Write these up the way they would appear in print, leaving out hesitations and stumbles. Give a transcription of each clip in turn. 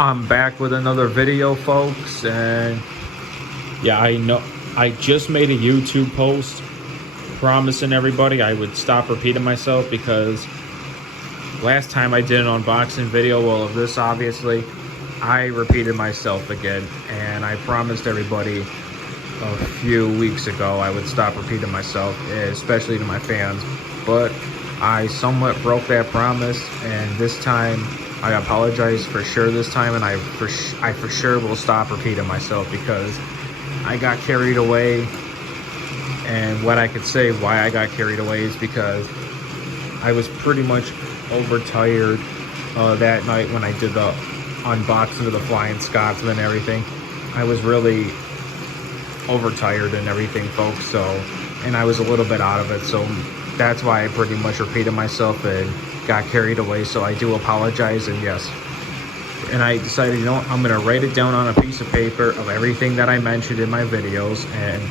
I'm back with another video, folks, and yeah, I know I just made a YouTube post promising everybody I would stop repeating myself, because last time I did an unboxing video, well, of this obviously, I repeated myself again, and I promised everybody a few weeks ago I would stop repeating myself, especially to my fans, but I somewhat broke that promise, and this time I apologize for sure this time, and I for sure will stop repeating myself, because I got carried away. And what I could say why I got carried away is because I was pretty much overtired that night when I did the unboxing of the Flying Scotsman and everything. I was really overtired and everything, folks, so, and I was a little bit out of it, so that's why I pretty much repeated myself and got carried away. So I do apologize, and yes, and I decided, you know what, I'm gonna write it down on a piece of paper of everything that I mentioned in my videos. And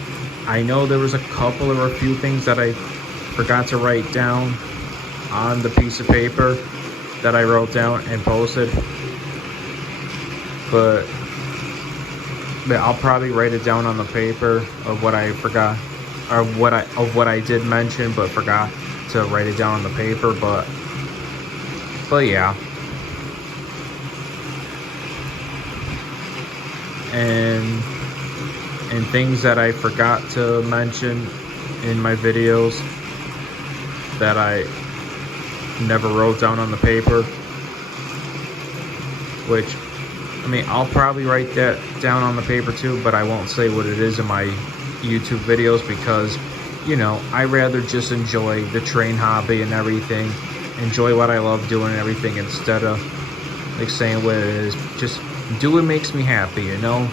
I know there was a couple or a few things that I forgot to write down on the piece of paper that I wrote down and posted, but I'll probably write it down on the paper of what I forgot, or what I did mention but forgot to write it down on the paper. But yeah, and things that I forgot to mention in my videos that I never wrote down on the paper, which, I mean, I'll probably write that down on the paper too, but I won't say what it is in my YouTube videos, because, you know, I rather just enjoy the train hobby and everything, enjoy what I love doing and everything, instead of like saying what it is. Just do what makes me happy, you know?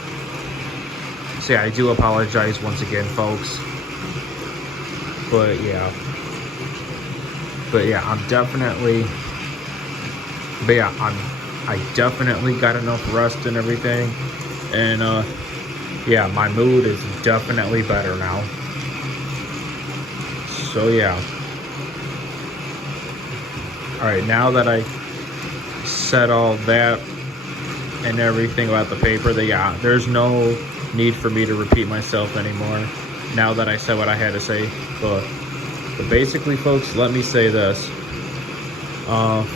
So yeah, I do apologize once again, folks. But yeah, I definitely got enough rest and everything, and yeah, my mood is definitely better now. So yeah, all right, now that I said all that and everything about the paper, that yeah, there's no need for me to repeat myself anymore now that I said what I had to say. But basically, folks, let me say this,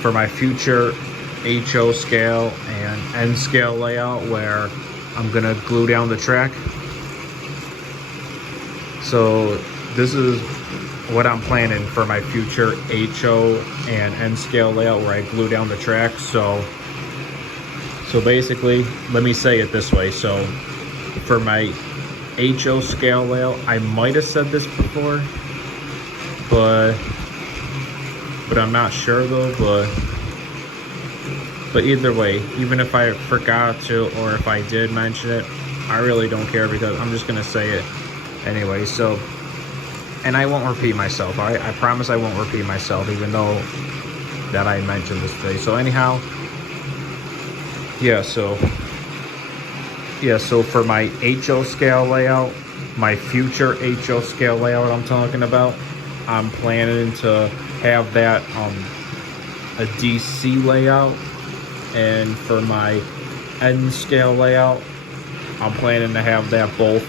for my future HO scale and N scale layout, where I'm gonna glue down the track. So this is what I'm planning for my future HO and N scale layout, where I glue down the track. So basically, let me say it this way. So for my HO scale layout, I might have said this before, but I'm not sure though. But either way, even if I forgot to, or if I did mention it, I really don't care, because I'm just gonna say it anyway. So, and I won't repeat myself. I promise I won't repeat myself, even though that I mentioned this today. So anyhow, yeah, so for my HO scale layout, my future HO scale layout I'm talking about, I'm planning to have that a DC layout. And for my N scale layout, I'm planning to have that both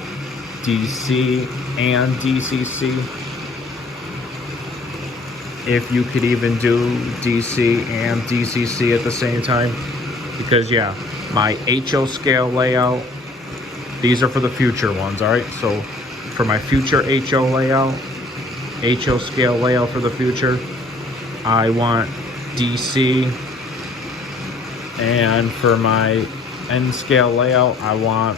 DC and DCC. If you could even do DC and DCC at the same time. Because yeah, my HO scale layout, these are for the future ones, alright? So for my future HO layout, HO scale layout for the future, I want DC. And for my N scale layout, I want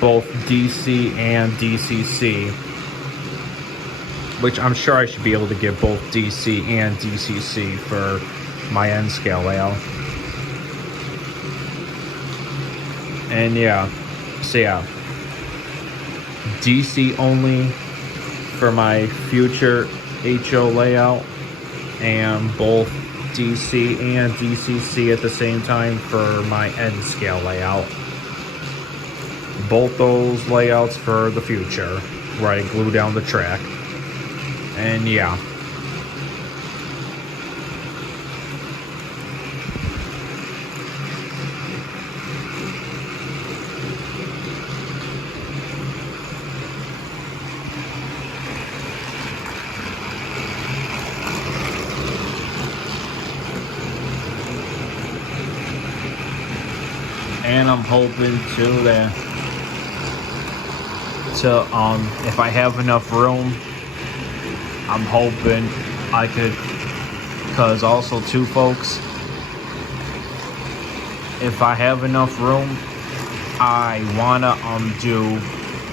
both DC and DCC, which I'm sure I should be able to get both DC and DCC for my N scale layout. And yeah, so yeah, DC only for my future HO layout, and both DC and DCC at the same time for my N scale layout. Both those layouts for the future, where I glue down the track. And yeah, and I'm hoping too that if I have enough room, I'm hoping I could, because also too, folks, if I have enough room, I wanna do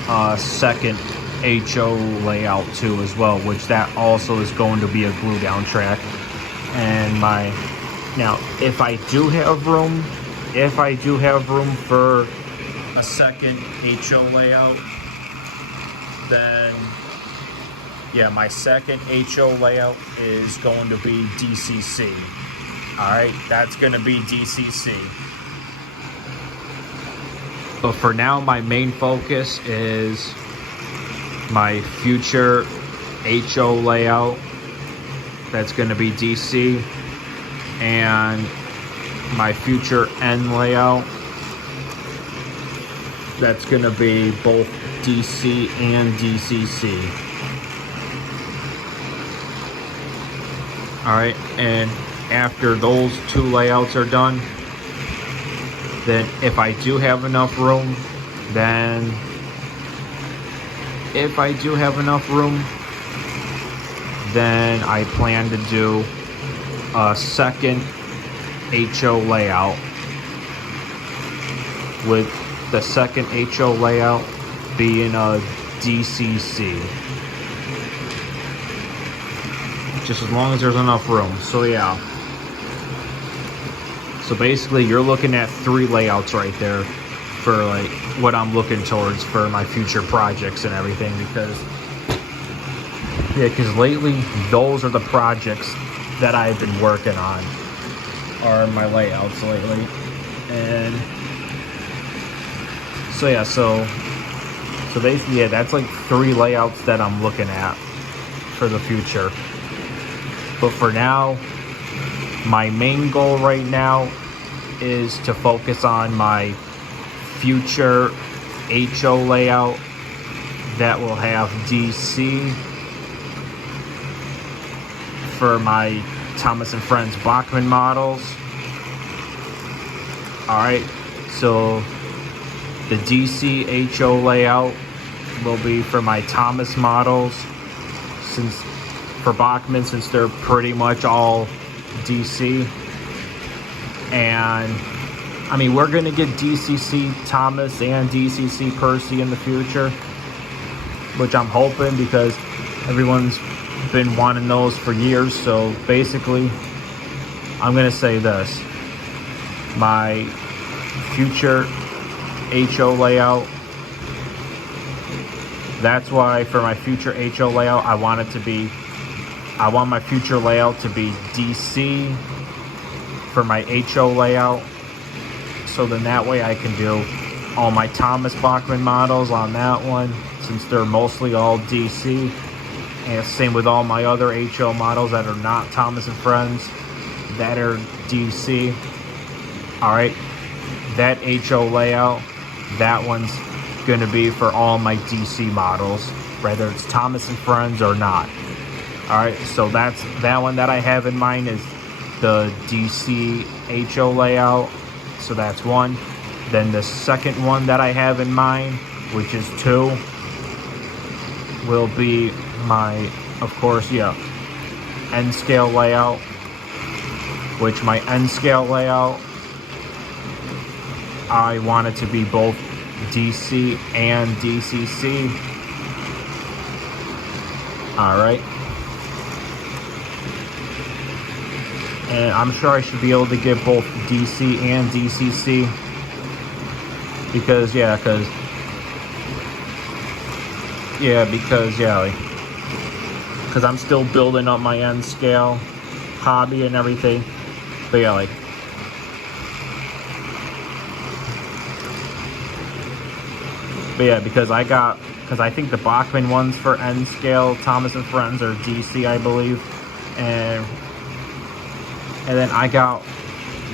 a second HO layout too as well, which that also is going to be a glue down track. And now if I do have room for a second HO layout, then yeah, my second HO layout is going to be DCC. All right, that's going to be DCC. But for now, my main focus is my future HO layout. That's going to be DC, and my future N layout. That's going to be both DC and DCC. All right, and after those two layouts are done, then if I do have enough room, then I plan to do a second HO layout, with the second HO layout being a DCC. Just as long as there's enough room. So yeah. So basically you're looking at 3 layouts right there for like what I'm looking towards for my future projects and everything, because lately those are the projects that I've been working on, are my layouts lately. And so yeah, so basically, yeah, that's like 3 layouts that I'm looking at for the future. But for now, my main goal right now is to focus on my future HO layout that will have DC for my Thomas & Friends Bachmann models. Alright, so the DC HO layout will be for my Thomas models, for Bachmann, since they're pretty much all DC. And I mean, we're gonna get DCC Thomas and DCC Percy in the future, which I'm hoping, because everyone's been wanting those for years. So basically, I'm gonna say this: my future HO layout, that's why for my future HO layout, I want my future layout to be DC for my HO layout, so then that way I can do all my Thomas Bachmann models on that one, since they're mostly all DC. And same with all my other HO models that are not Thomas & Friends, that are DC. Alright, that HO layout, that one's going to be for all my DC models, whether it's Thomas & Friends or not. Alright, so that one that I have in mind is the DC HO layout. So that's one. Then the second one that I have in mind, which is 2, will be my, of course, yeah, N scale layout, which my N scale layout, I want it to be both DC and DCC. Alright. And I'm sure I should be able to get both DC and DCC. Because I'm still building up my N scale hobby and everything. But yeah, because I think the Bachmann ones for N scale Thomas & Friends are DC, I believe. And then I got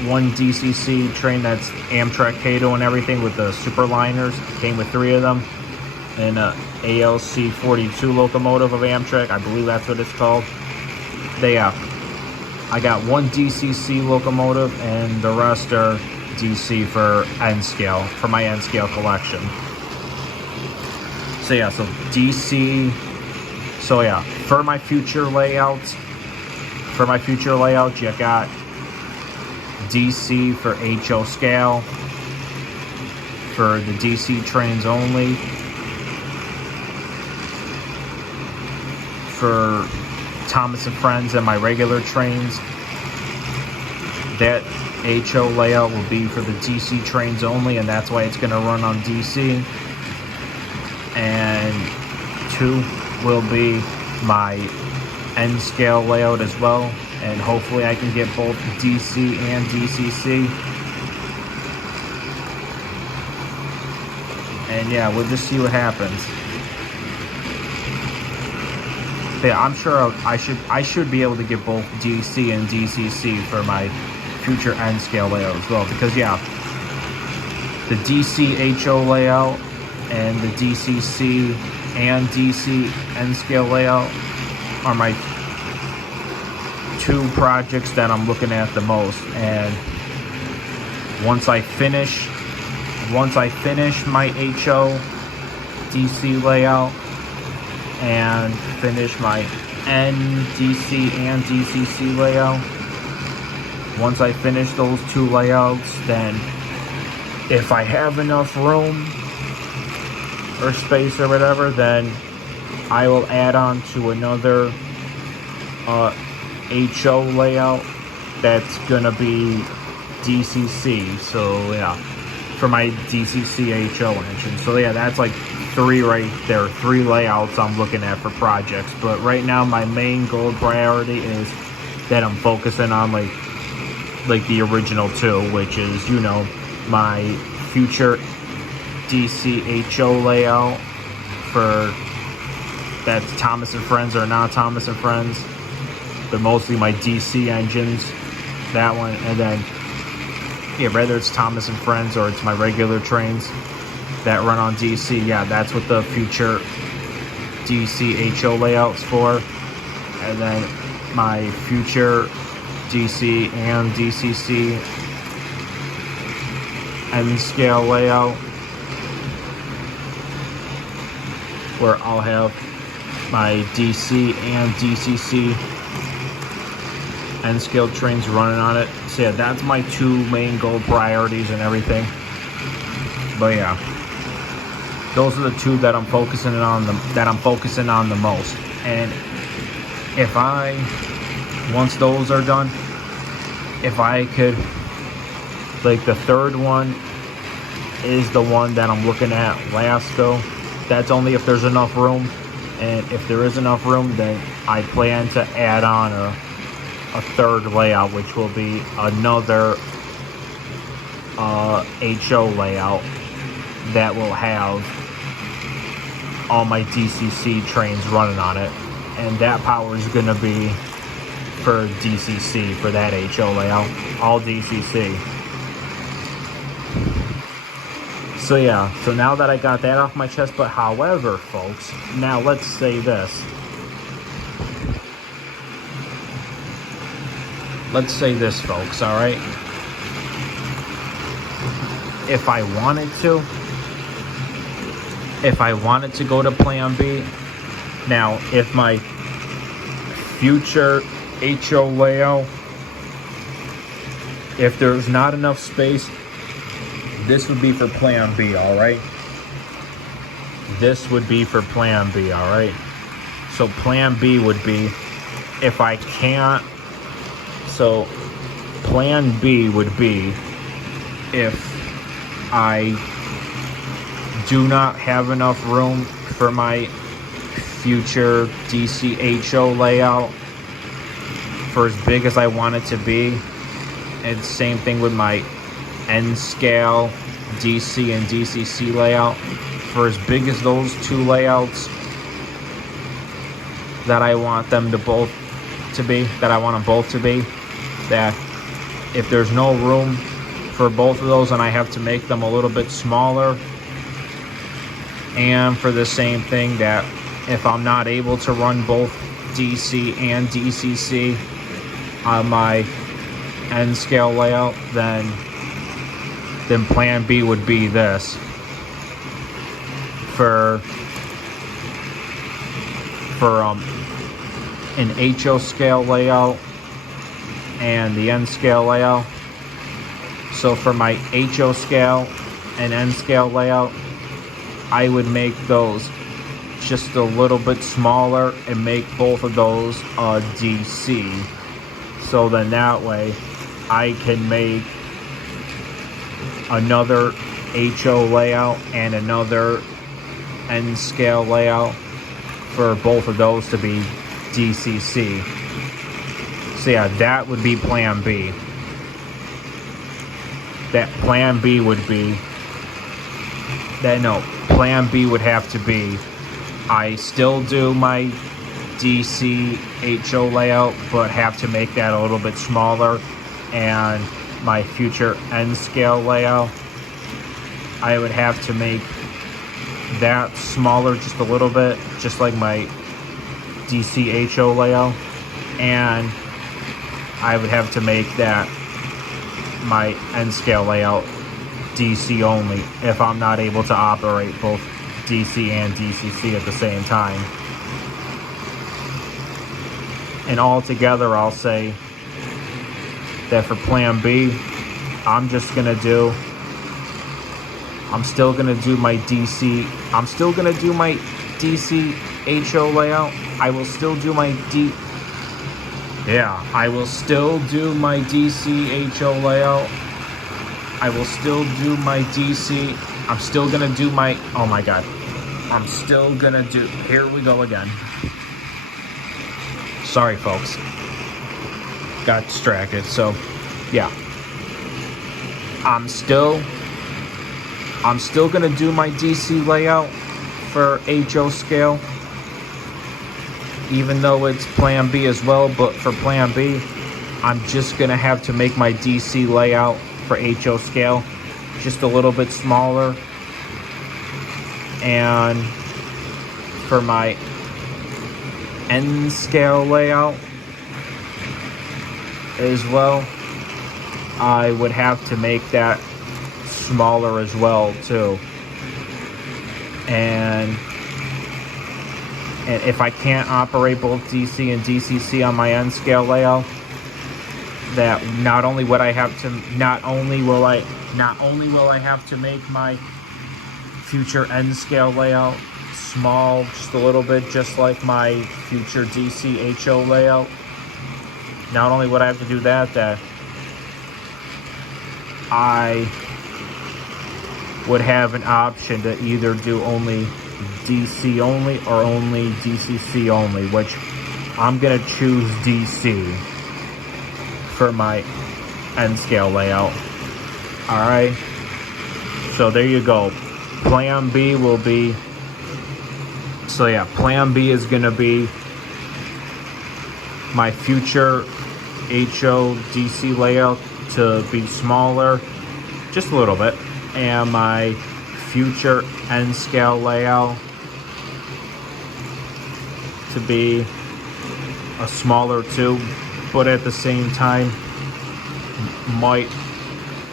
one DCC train that's Amtrak Cato and everything with the Superliners. Came with 3 of them. And ALC 42 locomotive of Amtrak, I believe that's what it's called. I got one DCC locomotive, and the rest are DC for N scale, for my N scale collection. So yeah, so DC. So yeah, for my future layouts, you got DC for HO scale, for the DC trains only, for Thomas and Friends and my regular trains. That HO layout will be for the DC trains only, and that's why it's going to run on DC. And 2 will be my N scale layout as well, and hopefully I can get both DC and DCC. And yeah, we'll just see what happens. But yeah, I'm sure I should be able to get both DC and DCC for my future N scale layout as well, because yeah, the DC HO layout and the DCC and DC N scale layout are my 2 projects that I'm looking at the most. And once I finish my HO DC layout and finish my NDC and DCC layout, once I finish those 2 layouts, then if I have enough room or space or whatever, then I will add on to another HO layout that's gonna be DCC. So yeah, for my DCC HO engine. So yeah, that's like 3 right there, 3 layouts I'm looking at for projects. But right now my main goal priority is that I'm focusing on like the original 2, which is, you know, my future DC HO layout for that's Thomas and Friends or not Thomas and Friends, but mostly my DC engines, that one. And then yeah, whether it's Thomas and Friends or it's my regular trains that run on DC, yeah, that's what the future DC HO layout's for. And then my future DC and DCC N scale layout, where I'll have my DC and DCC N scale trains running on it. So yeah, that's my 2 main goal priorities and everything. But yeah, those are the 2 that I'm focusing on the most. And if once those are done, if I could, like the 3rd one is the one that I'm looking at last though. That's only if there's enough room. And if there is enough room, then I plan to add on a 3rd layout, which will be another HO layout that will have all my DCC trains running on it. And that power is going to be for DCC, for that HO layout, all DCC. So yeah, so now that I got that off my chest, but however, folks, now let's say this. Let's say this, folks, all right? If I wanted to go to Plan B, now if my future HO layout, if there's not enough space, this would be for Plan B, all right? This would be for Plan B, all right? So Plan B would be if I can't. So Plan B would be if I do not have enough room for my future DCHO layout for as big as I want it to be. And same thing with my N scale DC and DCC layout. For as big as those 2 layouts that I want them to both to be, that if there's no room for both of those and I have to make them a little bit smaller, and for the same thing that if I'm not able to run both DC and DCC on my N scale layout, then then plan B would be this. For an HO scale layout and the N scale layout. So for my HO scale and N scale layout, I would make those just a little bit smaller and make both of those DC. So then that way I can make another HO layout and another N scale layout for both of those to be DCC. So yeah, that would be plan B. That plan B would be plan B would have to be, I still do my DC HO layout, but have to make that a little bit smaller, and my future N scale layout, I would have to make that smaller just a little bit, just like my DC HO layout, and I would have to make that my N scale layout DC only if I'm not able to operate both DC and DCC at the same time. And altogether, I'll say that for plan B, I'm still gonna do my DC HO layout. I will still do my I will still do my DC HO layout. I will still do my DC. I'm still gonna do my, oh my god. I'm still gonna do, here we go again. Sorry folks. Got distracted. So yeah. I'm still gonna do my DC layout for HO scale, even though it's plan B as well. But for plan B, I'm just gonna have to make my DC layout for HO scale just a little bit smaller, and for my N scale layout as well, I would have to make that smaller as well too. And if I can't operate both DC and DCC on my N scale layout, that not only will I have to make my future N scale layout small just a little bit, just like my future DC HO layout. Not only would I have to do that I would have an option to either do only DC only or only DCC only, which I'm gonna choose DC for my N scale layout. Alright, so there you go. Plan B will be, so yeah, plan B is gonna be my future HO DC layout to be smaller just a little bit, and my future N scale layout to be a smaller too, but at the same time might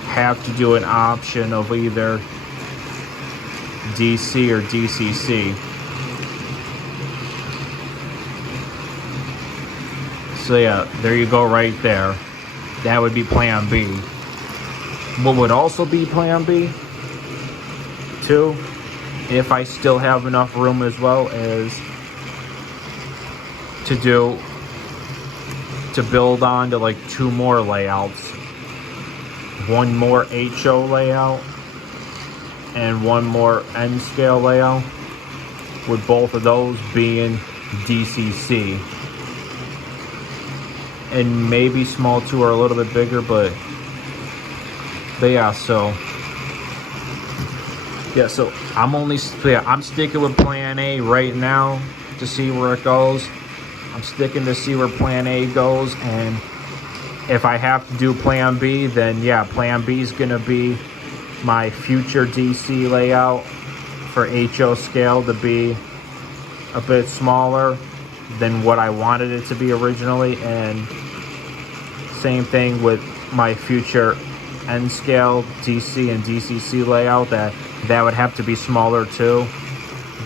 have to do an option of either DC or DCC. So yeah, there you go right there. That would be plan B. What would also be plan B too, if I still have enough room as well, is to build on to like 2 more layouts. One more HO layout and one more N scale layout, with both of those being DCC. And maybe small 2 are a little bit bigger, but yeah, so I'm sticking with plan A right now to see where it goes. I'm sticking to see where plan A goes, and if I have to do plan B, then yeah, plan B is gonna be my future DC layout for HO scale to be a bit smaller than what I wanted it to be originally, and same thing with my future N-scale DC and DCC layout, that would have to be smaller too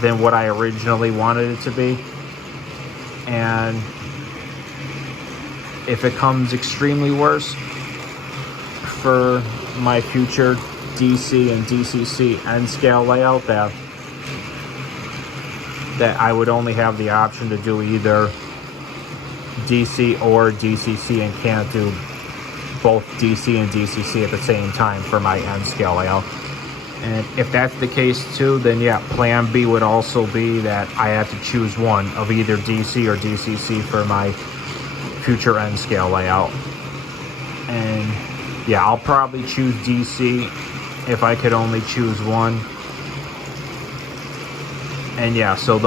than what I originally wanted it to be. And if it comes extremely worse for my future DC and DCC N-scale layout, that I would only have the option to do either DC or DCC, and can't do both DC and DCC at the same time for my N-scale layout. And if that's the case too, then yeah, plan B would also be that I have to choose one of either DC or DCC for my future N-scale layout. And yeah, I'll probably choose DC if I could only choose one. And yeah, so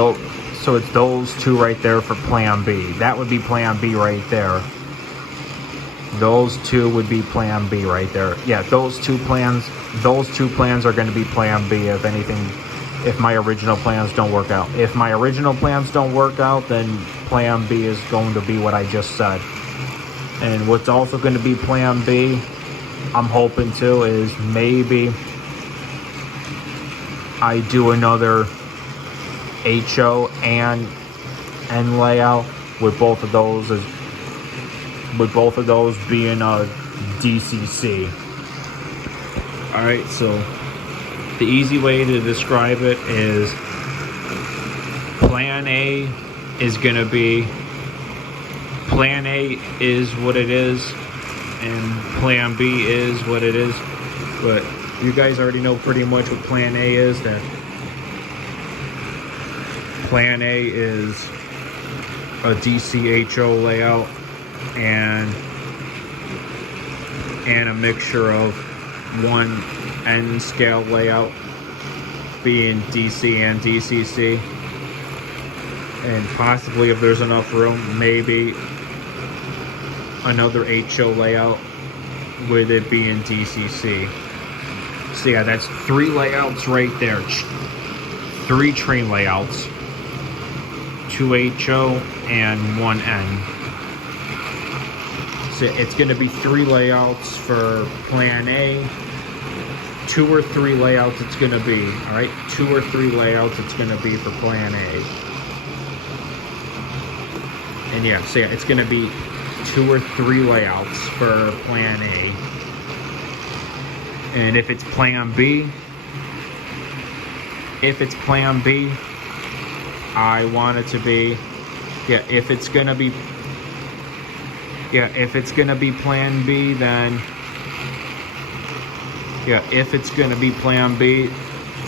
it's those two right there for plan B. That would be plan B right there. Those two would be plan B right there. Yeah, those two plans are going to be plan B if anything, if my original plans don't work out. If my original plans don't work out, then plan B is going to be what I just said. And what's also going to be plan B, I'm hoping to, is maybe I do another HO and N layout with both of those being a DCC. Alright, so the easy way to describe it is plan A is going to be, plan A is what it is, and plan B is what it is. But you guys already know pretty much what plan A is. That plan A is a DCHO layout and a mixture of one N scale layout being DC and DCC, and possibly, if there's enough room, maybe another HO layout with it being DCC. So yeah, that's 3 layouts right there. 3 train layouts, 2 HO and 1 N. So it's going to be 3 layouts for plan A. 2 or 3 layouts it's going to be. All right, 2 or 3 layouts it's going to be for plan A. And yeah, so yeah, it's going to be 2 or 3 layouts for plan A. And if it's plan B, I want it to be, yeah, if it's gonna be plan B, then yeah, if it's gonna be plan B,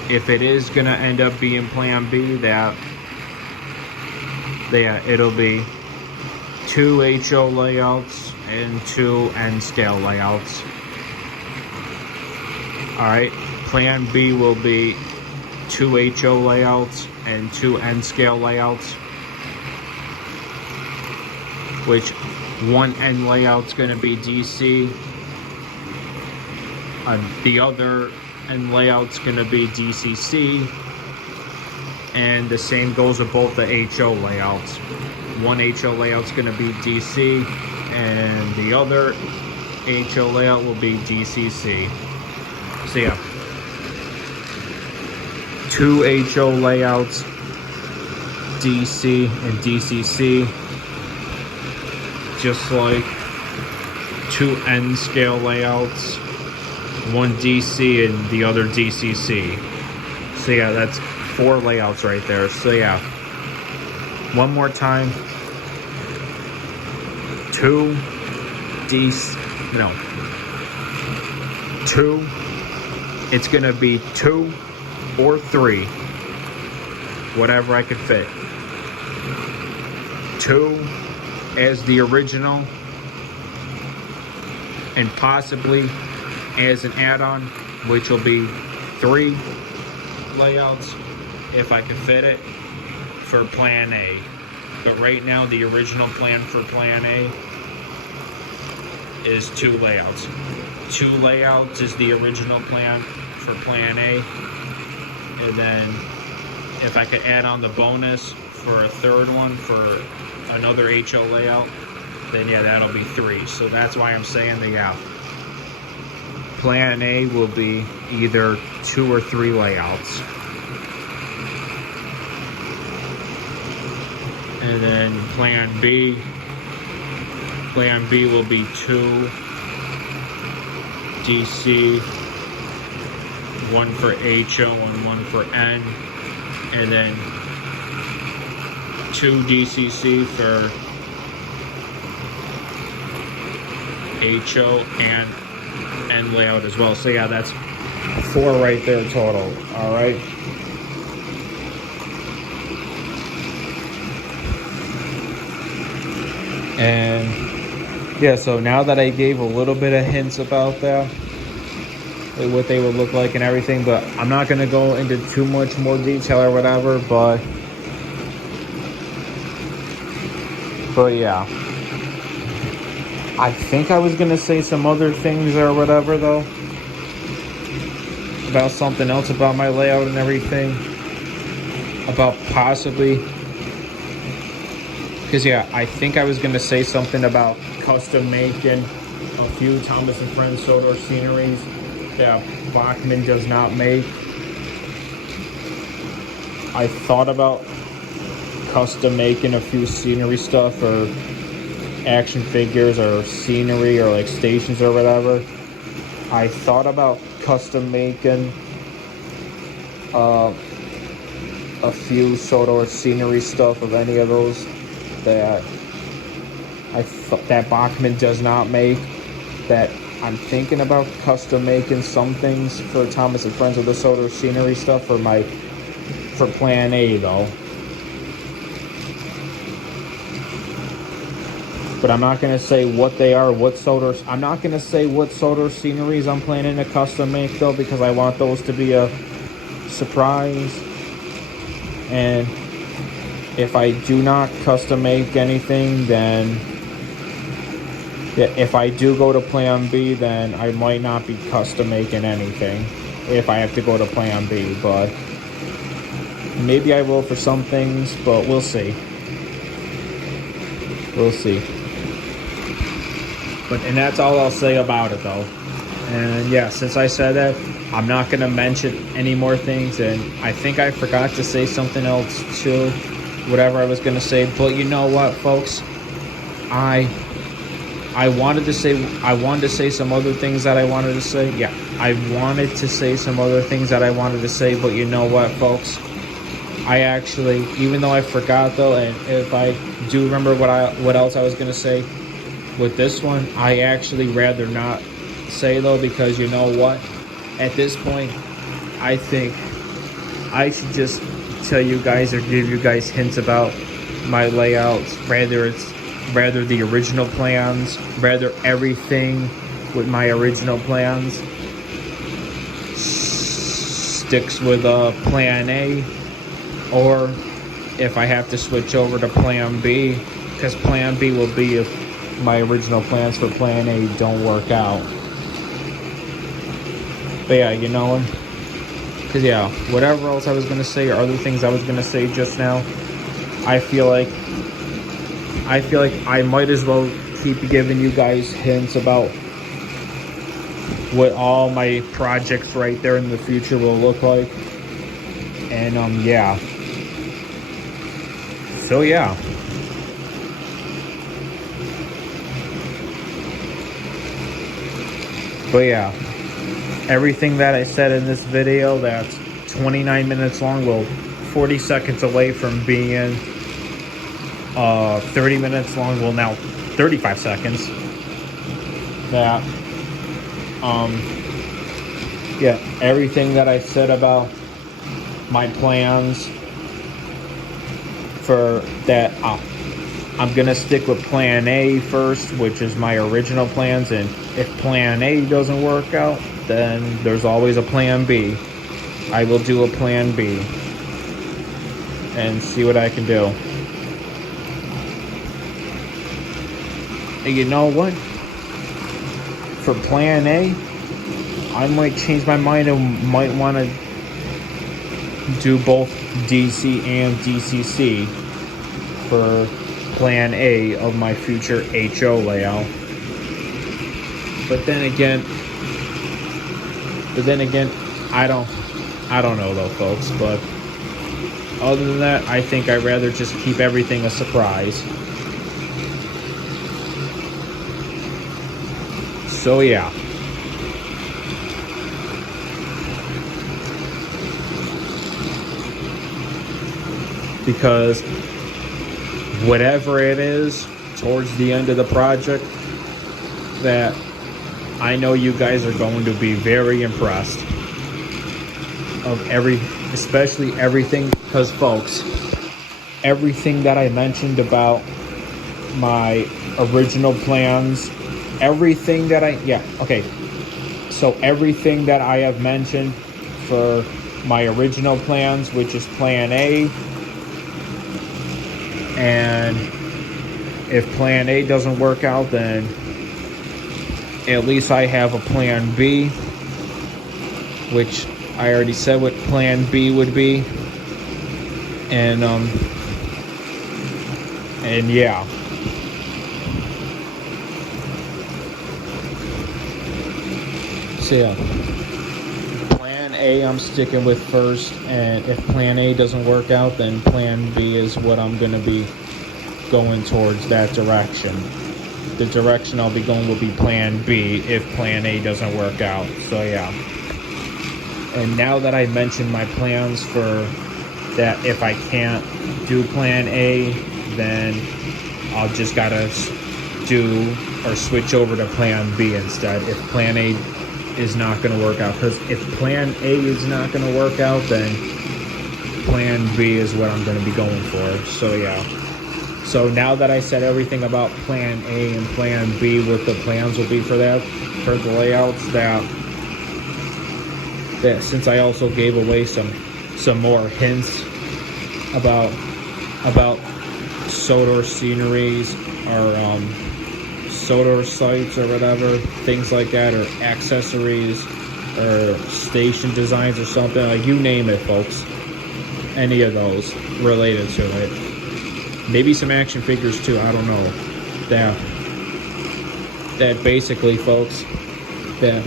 if it is gonna end up being plan B, that it'll be 2 HO layouts and 2 N scale layouts. Alright, plan B will be 2 HO layouts and 2 N scale layouts, which 1 N layout's going to be DC, the other N layout's going to be DCC, and the same goes with both the HO layouts. 1 HO layout's going to be DC, and the other HO layout will be DCC. So yeah, 2 HO layouts, DC and DCC, just like 2 N scale layouts, 1 DC and the other DCC. So yeah, that's 4 layouts right there. So yeah, one more time, 2 it's gonna be 2 or 3, whatever I could fit. 2 as the original, and possibly as an add-on, which will be 3 layouts if I could fit it for plan A. But right now the original plan for plan A is 2 layouts. 2 layouts is the original plan for plan A, and then if I could add on the bonus for a 3rd one for another HO layout, then yeah, that'll be 3. So that's why I'm saying that, yeah, plan A will be either 2 or 3 layouts. And then plan B will be 2 DC, 1 for HO and 1 for N, and then 2 DCC for HO and N layout as well. So yeah, that's 4 right there total. All right. And yeah, so now that I gave a little bit of hints about that, what they would look like and everything, but I'm not going to go into too much more detail or whatever, but yeah. I think I was going to say some other things or whatever, though, about something else about my layout and everything, about possibly, because yeah, I think I was going to say something about custom making a few Thomas and Friends Sodor sceneries that Bachmann does not make. I thought about custom making a few scenery stuff or action figures or scenery or like stations or whatever. I thought about custom making a few Sodor scenery stuff of any of those that that Bachmann does not make, that I'm thinking about custom making some things for Thomas and Friends with the Sodor scenery stuff for plan A though. But I'm not going to say what they are, I'm not going to say what Sodor sceneries I'm planning to custom make though, because I want those to be a surprise. And if I do not custom make anything, then if I do go to plan B, then I might not be custom making anything if I have to go to plan B, but maybe I will for some things, but we'll see. We'll see. And that's all I'll say about it though. And yeah, since I said that, I'm not going to mention any more things, and I think I forgot to say something else too, whatever I was going to say. But you know what, folks, I wanted to say some other things that I wanted to say. Yeah, I wanted to say some other things that I wanted to say, but you know what, folks, I actually, even though I forgot though, and if I do remember what else I was going to say with this one, I actually rather not say though, because you know what, at this point I think I should just tell you guys or give you guys hints about my layouts, rather the original plans, rather everything with my original plans sticks with plan A, or if I have to switch over to plan B, because plan B will be if my original plans for plan A don't work out. But yeah, you know, because yeah, whatever else I was going to say or other things I was going to say just now, I feel like I might as well keep giving you guys hints about what all my projects right there in the future will look like. And yeah. So yeah. But yeah, everything that I said in this video that's 29 minutes long, well, 40 seconds away from being 30 minutes long, well now 35 seconds, that yeah, everything that I said about my plans for that, I'm gonna stick with plan A first, which is my original plans, and if plan A doesn't work out, then there's always a plan B. I will do a plan B and see what I can do. And you know what? For plan A, I might change my mind and might want to do both DC and DCC for plan A of my future HO layout. But then again, But then again, I don't know though, folks. But other than that, I think I'd rather just keep everything a surprise. So yeah. Because whatever it is towards the end of the project, that I know you guys are going to be very impressed of especially everything, because folks, everything that I mentioned about my original plans, everything that so everything that I have mentioned for my original plans, which is plan A, and if plan A doesn't work out, then at least I have a plan B, which I already said what plan B would be. And yeah. So yeah, plan A I'm sticking with first, and if plan A doesn't work out, then plan B is what I'm going to be going towards, that direction. The direction I'll be going will be plan B if plan A doesn't work out. So yeah. And now that I mentioned my plans for that, if I can't do plan A, then I'll just gotta do or switch over to plan B instead if plan A is not going to work out. Because if plan A is not going to work out, then plan B is what I'm going to be going for. So yeah. So now that I said everything about plan A and plan B, what the plans will be for that, for the layouts, that since I also gave away some more hints about Sodor sceneries or Sodor sites or whatever, things like that, or accessories or station designs or something, like you name it, folks, any of those related to it, maybe some action figures too, I don't know, that basically, folks, that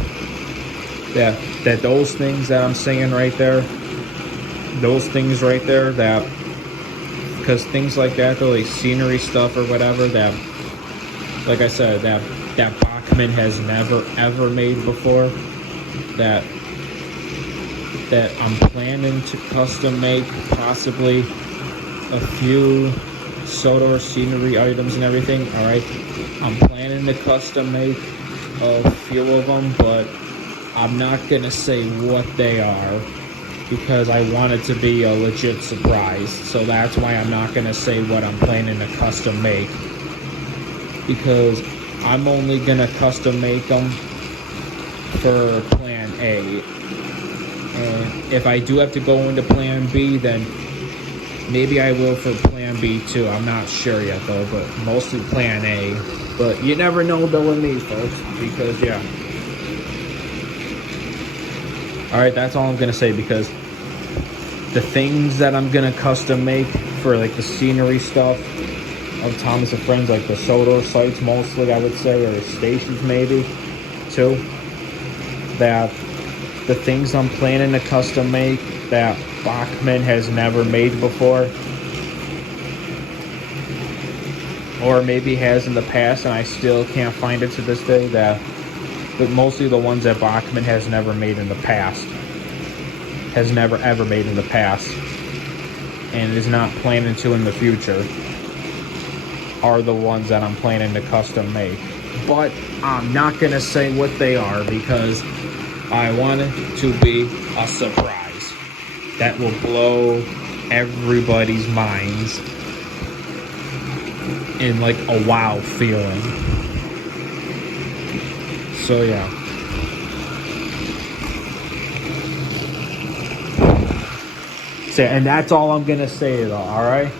those things that I'm saying right there, those things right there, that because things like that, though, like scenery stuff or whatever, that, like I said, that Bachmann has never ever made before, that I'm planning to custom make possibly a few Sodor scenery items and everything. All right, I'm planning to custom make a few of them, but I'm not gonna say what they are because I want it to be a legit surprise. So that's why I'm not gonna say what I'm planning to custom make, because I'm only gonna custom make them for plan A. And if I do have to go into plan B, then maybe I will for plan B too. I'm not sure yet though, but mostly plan A. But you never know though with me, folks, because yeah. Alright, that's all I'm gonna say, because the things that I'm gonna custom make for like the scenery stuff of Thomas and Friends, like the Sodor sites mostly, I would say, or stations maybe too, that the things I'm planning to custom make that Bachmann has never made before, or maybe has in the past and I still can't find it to this day, but mostly the ones that Bachmann has never made in the past, has never ever made in the past, and is not planning to in the future, are the ones that I'm planning to custom make. But I'm not gonna say what they are because I want it to be a surprise that will blow everybody's minds in like a wow feeling. So yeah. So, and that's all I'm gonna say though, alright?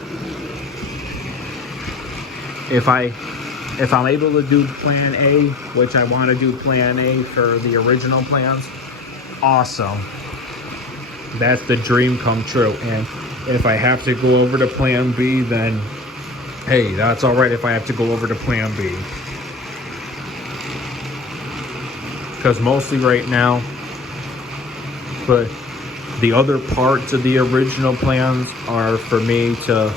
If I'm able to do plan A, which I want to do plan A for the original plans, awesome. That's the dream come true. And if I have to go over to plan B, then hey, that's all right if I have to go over to plan B. Because mostly right now, But the other parts of the original plans are for me to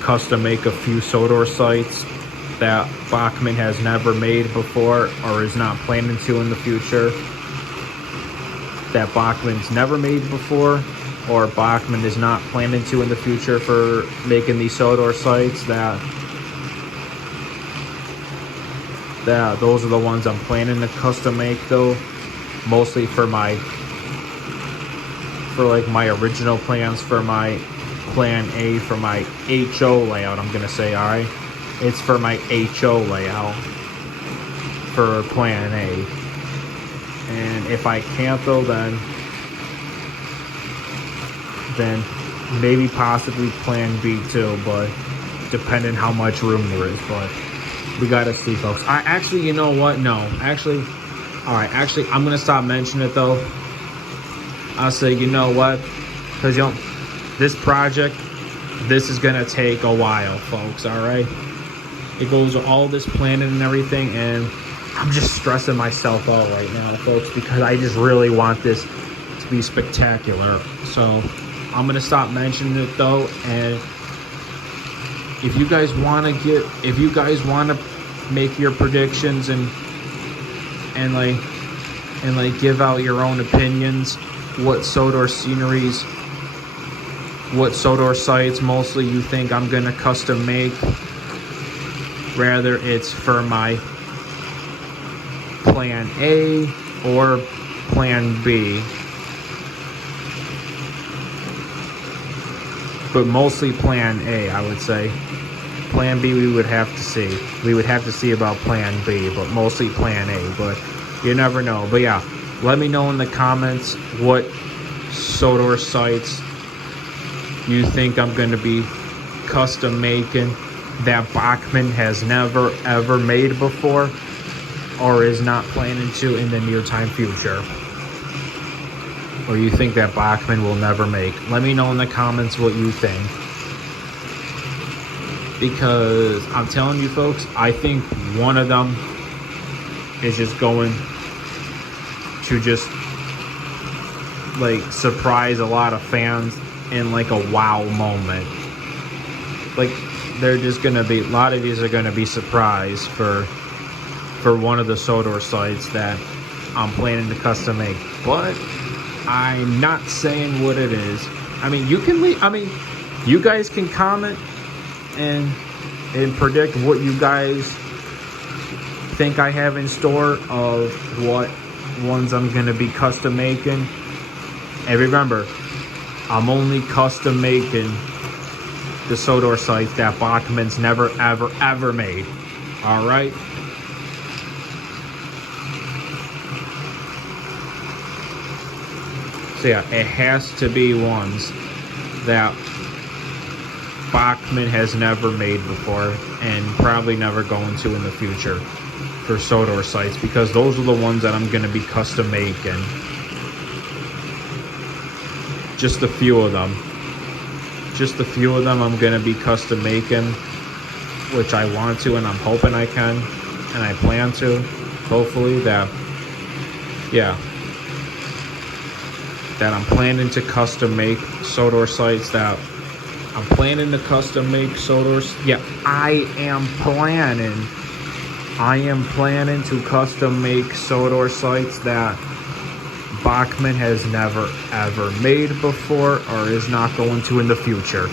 custom make a few Sodor sites that Bachmann has never made before or is not planning to in the future. That Bachmann's never made before or Bachmann is not planning to in the future for making these Sodor sites. That those are the ones I'm planning to custom make though. Mostly for my original plans for my plan A for my HO layout, I'm gonna say, alright? It's for my HO layout for plan A. And if I can't though, then maybe possibly plan B too, but depending how much room there is. But we gotta see, folks. I actually, you know what? No, actually, alright, actually I'm gonna stop mentioning it though. I'll say, you know what? Because this project, this is gonna take a while, folks. All right, it goes with all this planning and everything, and I'm just stressing myself out right now, folks, because I just really want this to be spectacular. So I'm gonna stop mentioning it though, and if you guys want to make your predictions and give out your own opinions. What Sodor sceneries, what Sodor sites mostly you think I'm gonna custom make, rather it's for my plan A or plan B, but mostly plan A, I would say. Plan B we would have to see about plan B, but mostly plan A, but you never know. But yeah, let me know in the comments what Sodor sites you think I'm going to be custom making that Bachmann has never ever made before or is not planning to in the near time future, or you think that Bachmann will never make. Let me know in the comments what you think, because I'm telling you folks, I think one of them is just going to just surprise a lot of fans in a wow moment. They're just gonna be, a lot of these are gonna be surprised for one of the Sodor sites that I'm planning to custom make. But I'm not saying what it is. I mean, you guys can comment and predict what you guys think I have in store of what ones I'm gonna be custom making. And remember, I'm only custom making the Sodor sites that Bachmann's never ever made. Alright? So yeah, it has to be ones that Bachmann has never made before and probably never going to in the future for Sodor sites, because those are the ones that I'm going to be custom making. Just a few of them I'm going to be custom making, which I want to, and I'm hoping I can, and I plan to, hopefully, that I'm planning to custom make Sodor sites that I'm planning to custom make Sodors. Yeah, I am planning to custom make Sodor sites that Bachmann has never ever made before or is not going to in the future.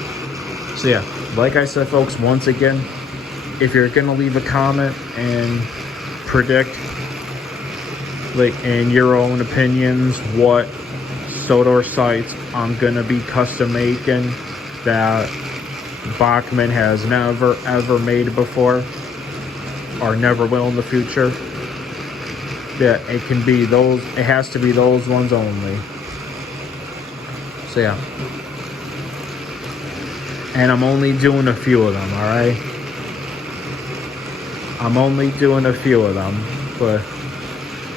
So yeah, like I said, folks, once again, if you're gonna leave a comment and predict, in your own opinions, what Sodor sites I'm gonna be custom making that Bachmann has never ever made before or never will in the future, yeah, it can be those, it has to be those ones only. So yeah, and I'm only doing a few of them, alright? I'm only doing a few of them, but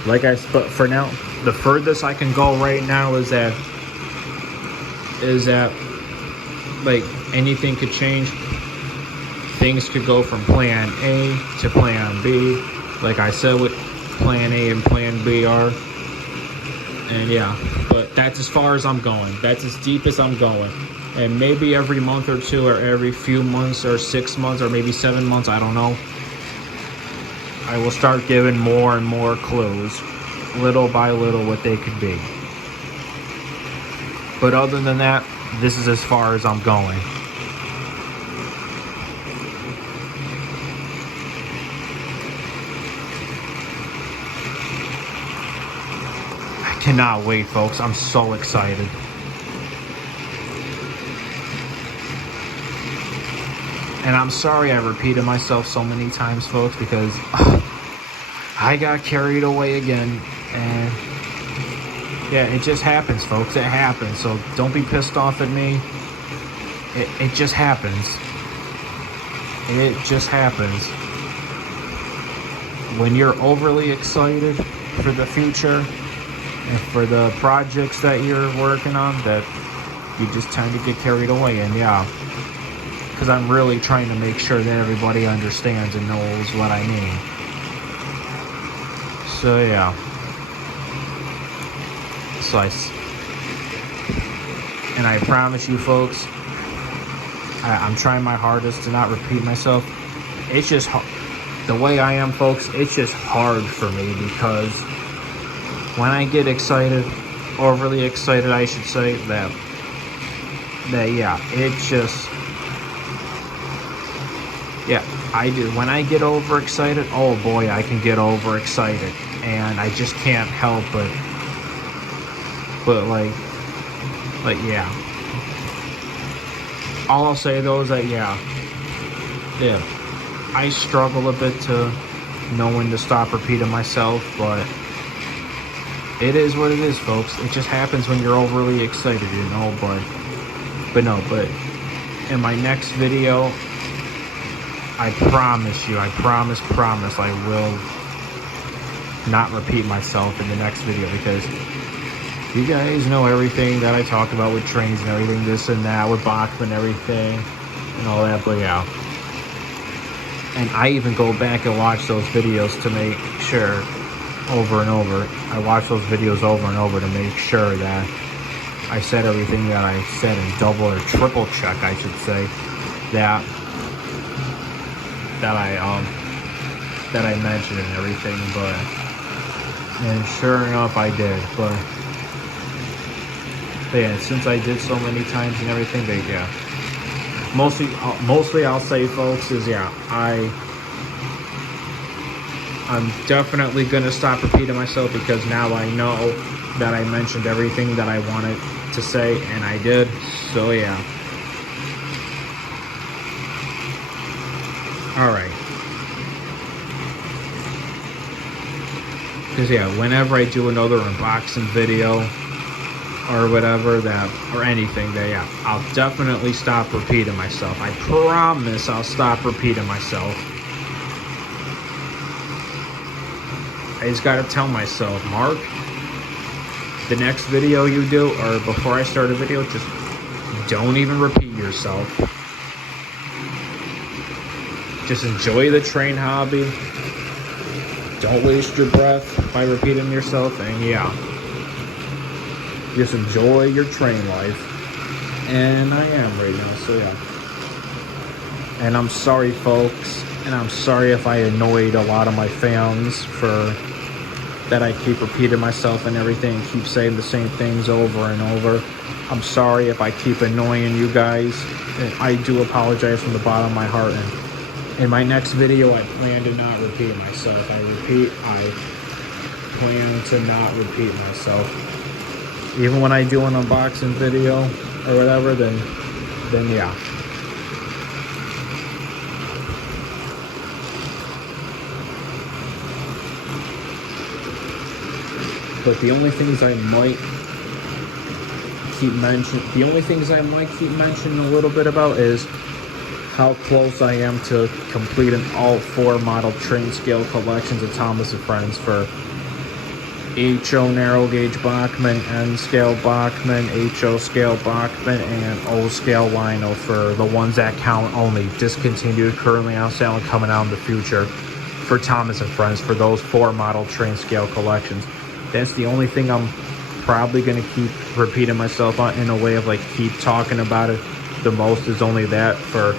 but for now, the furthest I can go right now is that anything could change. Things could go from plan A to plan B. Like I said, what plan A and plan B are, And yeah, but that's as far as I'm going. That's as deep as I'm going. And maybe every month or two, or every few months, or 6 months, or maybe 7 months, I don't know, I will start giving more and more clues, little by little, what they could be. But other than that, this is as far as I'm going. I cannot wait, folks. I'm so excited. And I'm sorry I repeated myself so many times, folks, because I got carried away again. And yeah, it just happens, folks. It happens. So don't be pissed off at me. It just happens. It just happens. When you're overly excited for the future and for the projects that you're working on, that you just tend to get carried away. And yeah, because I'm really trying to make sure that everybody understands and knows what I mean. So yeah. And I promise you, folks, I'm trying my hardest to not repeat myself. It's just the way I am, folks. It's just hard for me because when I get excited, overly excited, I should say, that yeah, it's just, yeah, I do. When I get overexcited, oh boy, I can get overexcited, and I just can't help but like yeah. All I'll say though is that yeah, I struggle a bit to know when to stop repeating myself, but it is what it is, folks. It just happens when you're overly excited, you know. But in my next video, I promise you, I promise, I will not repeat myself in the next video, because you guys know everything that I talk about with trains and everything, this and that, with Bachmann and everything, and all that, but yeah. And I even go back and watch those videos to make sure, over and over. I watch those videos over and over to make sure that I said everything that I said, and double or triple check, I should say, that I mentioned and everything, and sure enough, I did, but yeah, since I did so many times and everything, but yeah, mostly I'll say, folks, is yeah, I'm definitely gonna stop repeating myself, because now I know that I mentioned everything that I wanted to say, and I did. So yeah. All right. Because yeah, whenever I do another unboxing video or whatever, or anything, that yeah, I'll definitely stop repeating myself. I promise I'll stop repeating myself. I just gotta tell myself, Mark, the next video you do, or before I start a video, just don't even repeat yourself. Just enjoy the train hobby. Don't waste your breath by repeating yourself, and yeah, just enjoy your train life. And I am right now, so yeah. And I'm sorry, folks, and I'm sorry if I annoyed a lot of my fans for that I keep repeating myself and everything, keep saying the same things over and over. I'm sorry if I keep annoying you guys. And I do apologize from the bottom of my heart. And in my next video, I plan to not repeat myself. I plan to not repeat myself. Even when I do an unboxing video or whatever, then yeah. But the only things I might keep mentioning a little bit about is how close I am to completing all 4 model train scale collections of Thomas & Friends for HO narrow gauge Bachmann, N scale Bachmann, HO scale Bachmann, and O scale Lino for the ones that count only, discontinued, currently on sale, and coming out in the future for Thomas & Friends for those 4 model train scale collections. That's the only thing I'm probably going to keep repeating myself in a way of like keep talking about it the most is only that for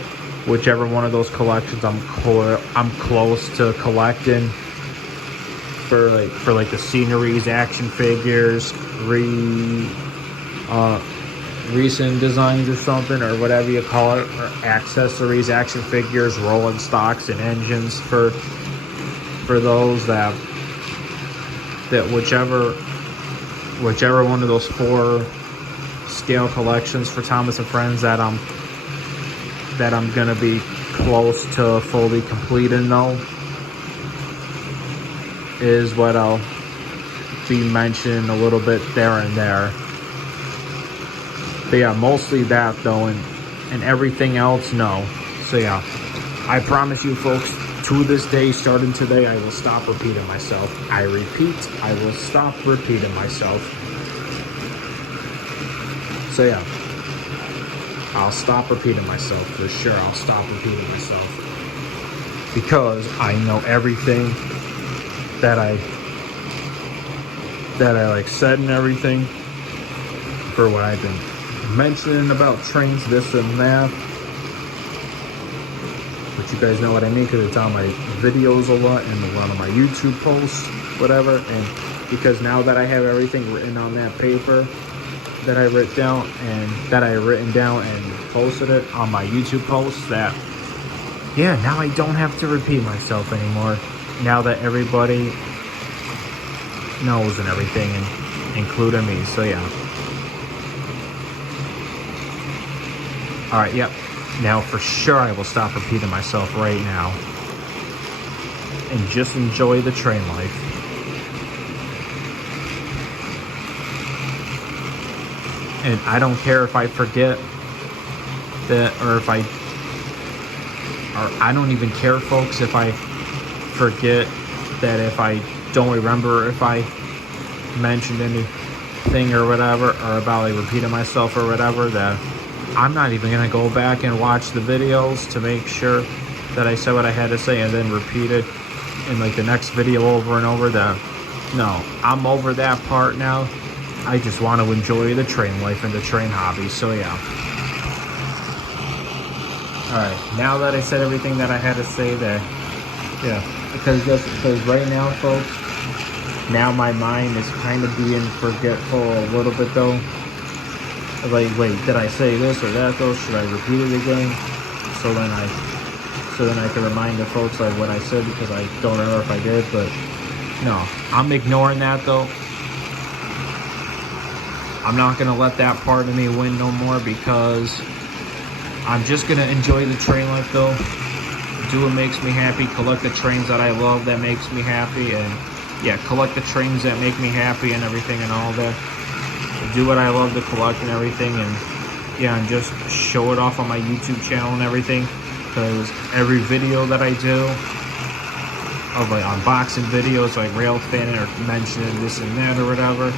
whichever one of those collections I'm close to collecting. For like the sceneries, action figures, recent designs or something, or whatever you call it, or accessories, action figures, rolling stocks and engines for those that whichever one of those 4 scale collections for Thomas and Friends that I'm gonna be close to fully completing though is what I'll be mentioning a little bit there and there. But yeah, mostly that though, and everything else, no. So yeah, I promise you folks, to this day, starting today, I will stop repeating myself. I repeat, I will stop repeating myself. So yeah, I'll stop repeating myself for sure. I'll stop repeating myself because I know everything that I like said and everything for what I've been mentioning about trains, this and that. But you guys know what I mean because it's on my videos a lot and a lot of my YouTube posts, whatever. And because now that I have everything written on that paper that I written down and posted it on my YouTube posts, that yeah, now I don't have to repeat myself anymore. Now that everybody knows and everything, and including me. So yeah. All right, yep. Now for sure I will stop repeating myself right now and just enjoy the train life. And I don't care if I forget that, or I don't even care, folks, if I forget that, if I don't remember if I mentioned anything or whatever, or about like repeating myself or whatever, that I'm not even going to go back and watch the videos to make sure that I said what I had to say and then repeat it in like the next video over and over. That no, I'm over that part now. I just want to enjoy the train life and the train hobby. So yeah. Alright, now that I said everything that I had to say there, yeah, because right now, folks, now my mind is kind of being forgetful a little bit though. Like, wait, did I say this or that though? Should I repeat it again? So then I can remind the folks like what I said, because I don't remember if I did. But no, I'm ignoring that though. I'm not gonna let that part of me win no more, because I'm just gonna enjoy the train life though. Do what makes me happy, collect the trains that I love that makes me happy, and yeah, collect the trains that make me happy and everything and all that. Do what I love to collect and everything, and yeah, and just show it off on my YouTube channel and everything, because every video that I do of like unboxing videos, like rail fanning or mentioning this and that or whatever,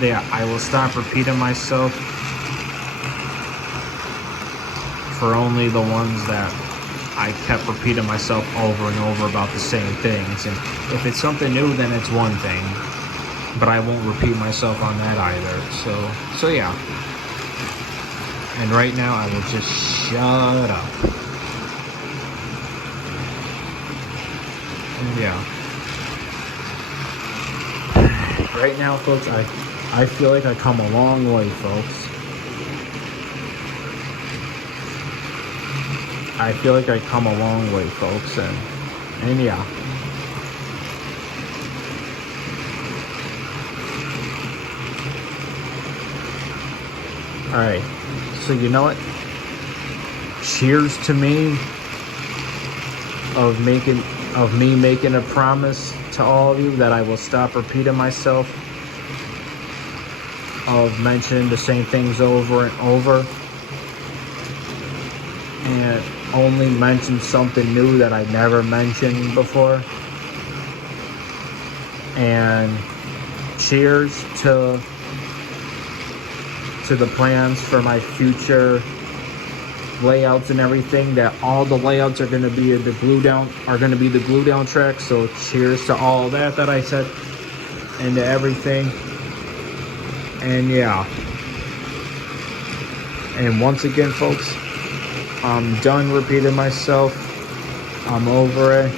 yeah, I will stop repeating myself for only the ones that I kept repeating myself over and over about the same things. And if it's something new, then it's one thing, but I won't repeat myself on that either. So yeah. And right now I will just shut up. And yeah. Right now, folks, I feel like I come a long way, folks. I feel like I come a long way, folks, and yeah. Alright, so you know what? Cheers to me of me making a promise to all of you that I will stop repeating myself, of mentioning the same things over and over, and only mention something new that I never mentioned before. And cheers to the plans for my future layouts and everything, that all the layouts are going to be the glue down track. So cheers to all that I said, and to everything. And yeah. And once again, folks, I'm done repeating myself. I'm over it.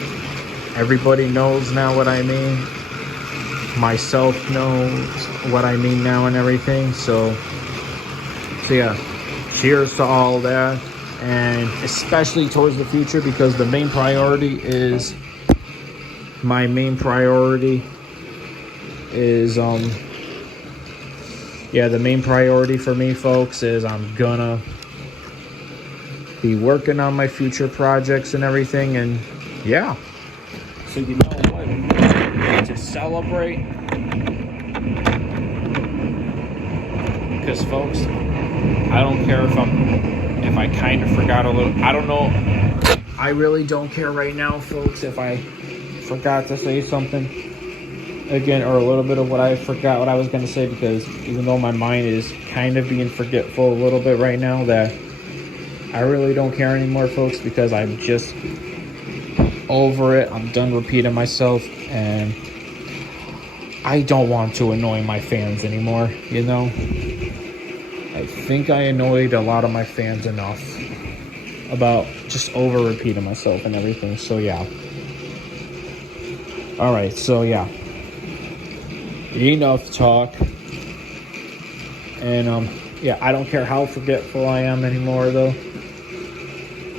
Everybody knows now what I mean. Myself knows what I mean now and everything. So yeah, cheers to all that. And especially towards the future, because the main priority is, my main priority is, the main priority for me, folks, is I'm gonna be working on my future projects and everything. And yeah, so you know what, to celebrate, because folks, I don't care if I kind of forgot a little. I don't know. I really don't care right now, folks, if I forgot to say something again, or a little bit of what I forgot what I was going to say, because even though my mind is kind of being forgetful a little bit right now, that I really don't care anymore, folks, because I'm just over it. I'm done repeating myself, and I don't want to annoy my fans anymore, you know? I think I annoyed a lot of my fans enough about just over repeating myself and everything. So yeah. Alright, so yeah. Enough talk. And I don't care how forgetful I am anymore, though.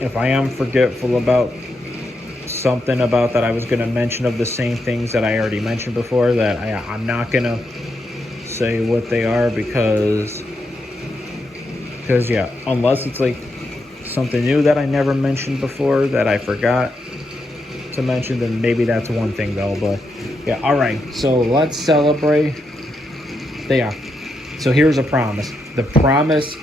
If I am forgetful about something about that I was going to mention of the same things that I already mentioned before, that I'm not going to say what they are, because yeah, unless it's like something new that I never mentioned before that I forgot to mention, then maybe that's one thing, though. But yeah, all right, so let's celebrate. Yeah, so here's a promise. The promise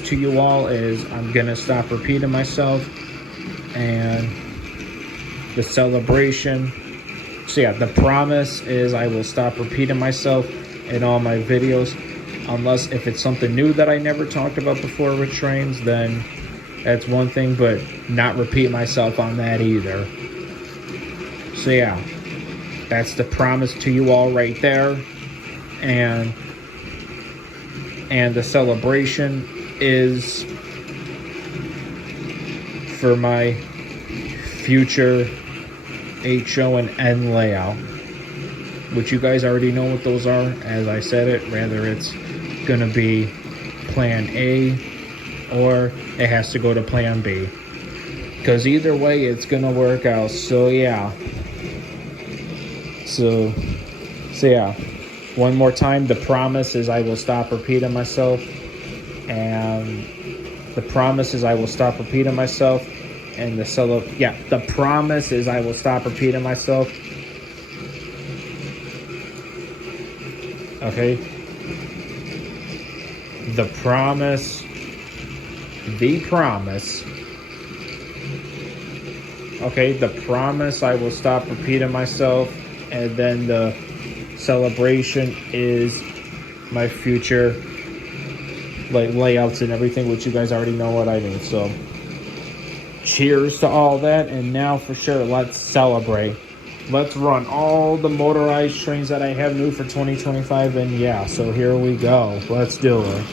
to you all is I'm gonna stop repeating myself, and the celebration. So yeah, the promise is I will stop repeating myself in all my videos, unless if it's something new that I never talked about before with trains, then that's one thing, but not repeat myself on that either. So yeah, that's the promise to you all right there. And the celebration is for my future HO and N layout, which you guys already know what those are, as I said it. Rather it's gonna be plan A, or it has to go to plan B, because either way it's gonna work out. So yeah, so yeah, one more time, the promise is I will stop repeating myself, and the promise is I will stop repeating myself, and the promise is I will stop repeating myself. Okay, the promise, okay, the promise I will stop repeating myself, and then the celebration is my future like layouts and everything, which you guys already know what I mean. So cheers to all that, and now for sure, let's celebrate. Let's run all the motorized trains that I have new for 2025, and yeah, so here we go. Let's do it.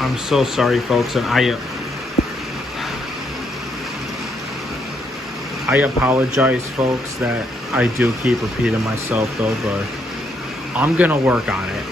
I'm so sorry, folks, and I apologize, folks, that I do keep repeating myself, though, but I'm gonna work on it.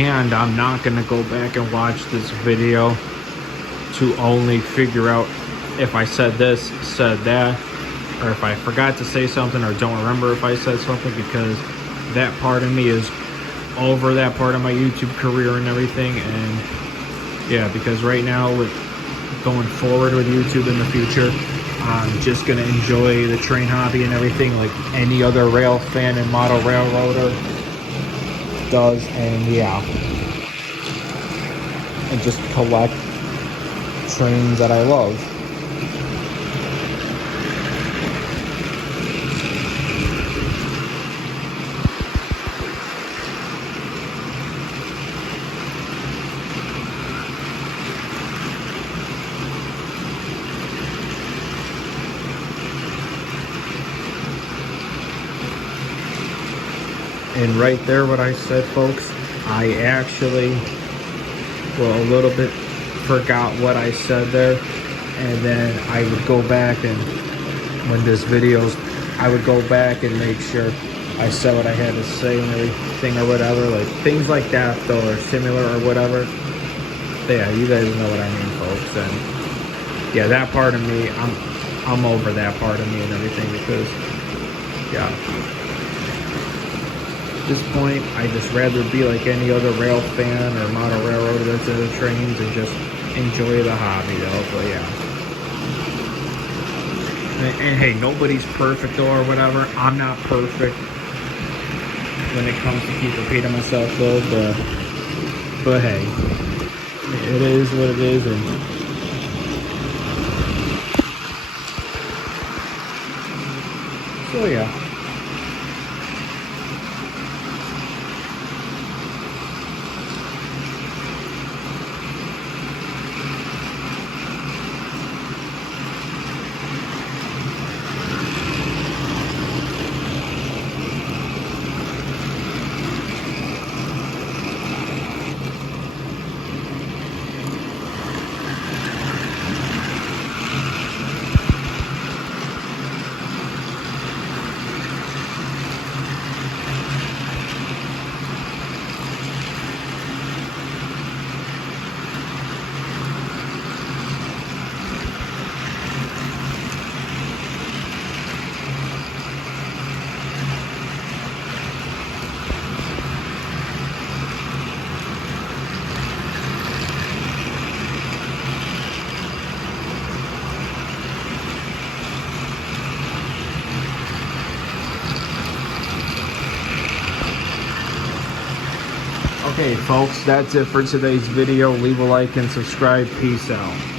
And I'm not gonna go back and watch this video to only figure out if I said this, said that, or if I forgot to say something or don't remember if I said something, because that part of me is over that part of my YouTube career and everything. And yeah, because right now with going forward with YouTube in the future, I'm just gonna enjoy the train hobby and everything like any other rail fan and model railroader does. And yeah, and just collect trains that I love. And right there, what I said, folks, I actually, well, a little bit forgot what I said there. And then I would go back, and when this video's, I would go back and make sure I said what I had to say and everything or whatever. Like things like that, though, or similar or whatever. Yeah, you guys know what I mean, folks. And yeah, that part of me, I'm over that part of me and everything, because yeah, at this point, I just rather be like any other rail fan or model railroader that's in the trains and just enjoy the hobby, though. But yeah, and hey, nobody's perfect or whatever. I'm not perfect when it comes to keep repeating myself, though. But hey, it is what it is. And so yeah. Okay, folks, that's it for today's video. Leave a like and subscribe. Peace out.